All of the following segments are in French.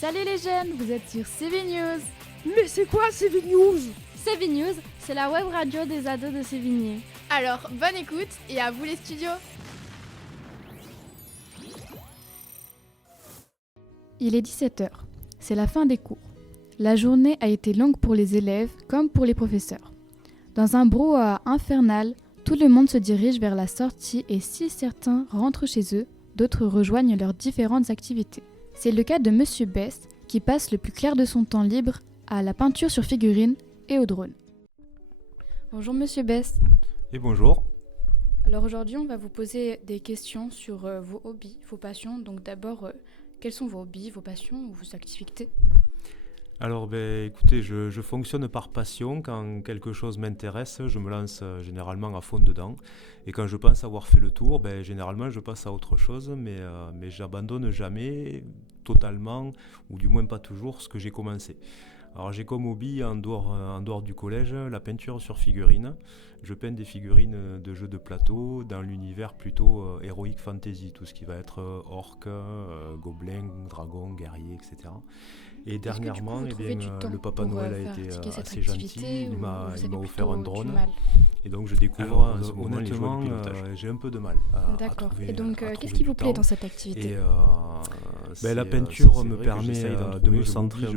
Salut les jeunes, vous êtes sur CV News. Mais c'est quoi CV News? CV News, c'est la web radio des ados de Sévigné. Alors, bonne écoute et à vous les studios. Il est 17h, c'est la fin des cours. La journée a été longue pour les élèves comme pour les professeurs. Dans un brouhaha infernal, tout le monde se dirige vers la sortie et si certains rentrent chez eux, d'autres rejoignent leurs différentes activités. C'est le cas de Monsieur Best qui passe le plus clair de son temps libre à la peinture sur figurine et au drone. Bonjour Monsieur Best. Et bonjour. Alors aujourd'hui, on va vous poser des questions sur vos hobbies, vos passions. Donc d'abord, quels sont vos hobbies, vos passions ou vos activités ? Alors écoutez, je fonctionne par passion. Quand quelque chose m'intéresse, je me lance généralement à fond dedans. Et quand je pense avoir fait le tour, généralement je passe à autre chose, mais j'abandonne jamais totalement, ou du moins pas toujours, ce que j'ai commencé. Alors j'ai comme hobby en dehors du collège la peinture sur figurine. Je peins des figurines de jeux de plateau dans l'univers plutôt heroic fantasy, tout ce qui va être orc, gobelin, dragon, guerrier, etc. Et dernièrement, le Papa Noël a été assez gentil, il m'a offert un drone. Et donc je découvre honnêtement, j'ai un peu de mal à trouver. Et donc qu'est-ce qui vous plaît dans cette activité? La peinture me permet de me centrer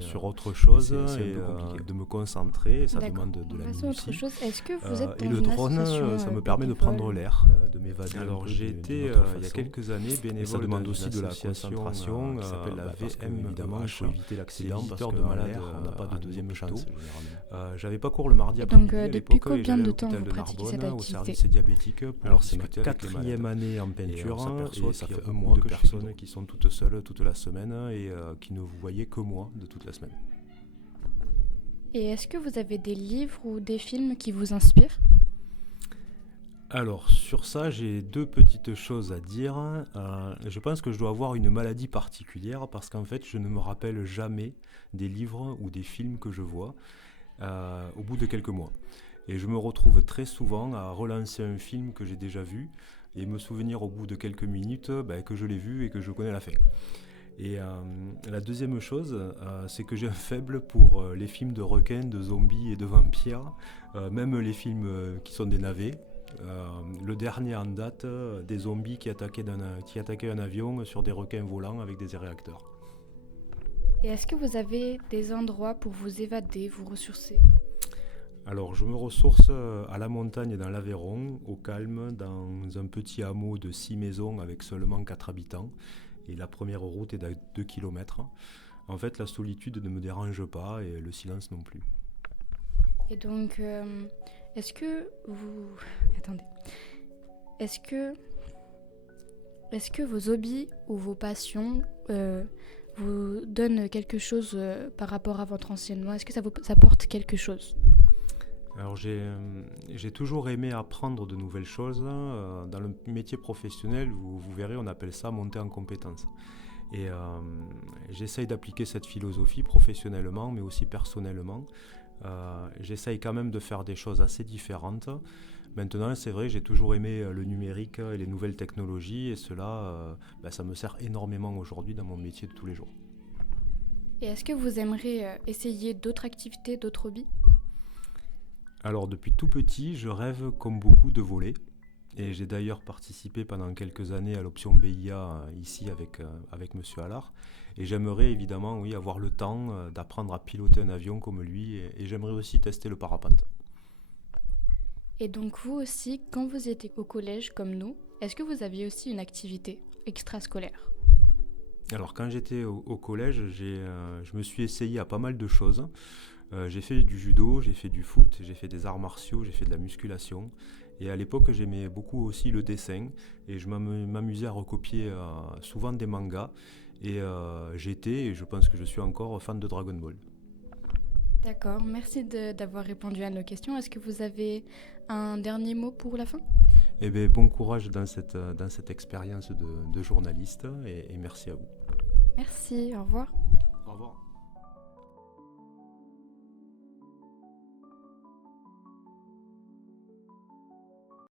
sur autre chose et de me concentrer. Ça demande de la minutie. Est-ce que vous êtes dans et le drone, ça me permet de prendre l'air, de m'évader. Alors j'ai été il y a quelques années bénévole. Ça demande aussi de la concentration qui s'appelle la VM. Évidemment, il faut éviter l'accident parce que malade, on n'a pas de deuxième chance. J'avais pas cours le mardi après-midi. Donc depuis combien de temps vous pratiquez cette activité? Au service diabétique. Alors c'est ma 4e année en peinture et ça fait un mois de personnes qui sont toutes seules toute la semaine et qui ne vous voyaient que moi de toute la semaine. Et est-ce que vous avez des livres ou des films qui vous inspirent? Alors sur ça, j'ai deux petites choses à dire. Je pense que je dois avoir une maladie particulière parce qu'en fait, je ne me rappelle jamais des livres ou des films que je vois au bout de quelques mois. Et je me retrouve très souvent à relancer un film que j'ai déjà vu et me souvenir au bout de quelques minutes que je l'ai vu et que je connais la fin. Et la deuxième chose, c'est que j'ai un faible pour les films de requins, de zombies et de vampires, même les films qui sont des navets. Le dernier en date, des zombies qui attaquaient un avion sur des requins volants avec des réacteurs. Et est-ce que vous avez des endroits pour vous évader, vous ressourcer? Alors je me ressource à la montagne dans l'Aveyron, au calme, dans un petit hameau de 6 maisons avec seulement 4 habitants. Et la première route est de 2 km. En fait, la solitude ne me dérange pas et le silence non plus. Et donc, est-ce que vous... Attendez. Est-ce que vos hobbies ou vos passions vous donnent quelque chose par rapport à votre enseignement? Est-ce que ça vous apporte quelque chose? Alors j'ai toujours aimé apprendre de nouvelles choses. Dans le métier professionnel, vous verrez, on appelle ça monter en compétences. Et j'essaye d'appliquer cette philosophie professionnellement, mais aussi personnellement. J'essaye quand même de faire des choses assez différentes. Maintenant, c'est vrai, j'ai toujours aimé le numérique et les nouvelles technologies, et cela, ça me sert énormément aujourd'hui dans mon métier de tous les jours. Et est-ce que vous aimeriez essayer d'autres activités, d'autres hobbies ? Alors depuis tout petit, je rêve comme beaucoup de voler et j'ai d'ailleurs participé pendant quelques années à l'option BIA ici avec Monsieur Allard et j'aimerais évidemment avoir le temps d'apprendre à piloter un avion comme lui et j'aimerais aussi tester le parapente. Et donc vous aussi, quand vous étiez au collège comme nous, est-ce que vous aviez aussi une activité extrascolaire ? Alors quand j'étais au collège, je me suis essayé à pas mal de choses. J'ai fait du judo, j'ai fait du foot, j'ai fait des arts martiaux, j'ai fait de la musculation. Et à l'époque, j'aimais beaucoup aussi le dessin. Et je m'amusais à recopier souvent des mangas. Et j'étais, et je pense que je suis encore, fan de Dragon Ball. D'accord, merci d'avoir répondu à nos questions. Est-ce que vous avez un dernier mot pour la fin ? Eh bien, bon courage dans cette expérience de journaliste et merci à vous. Merci, au revoir. Au revoir.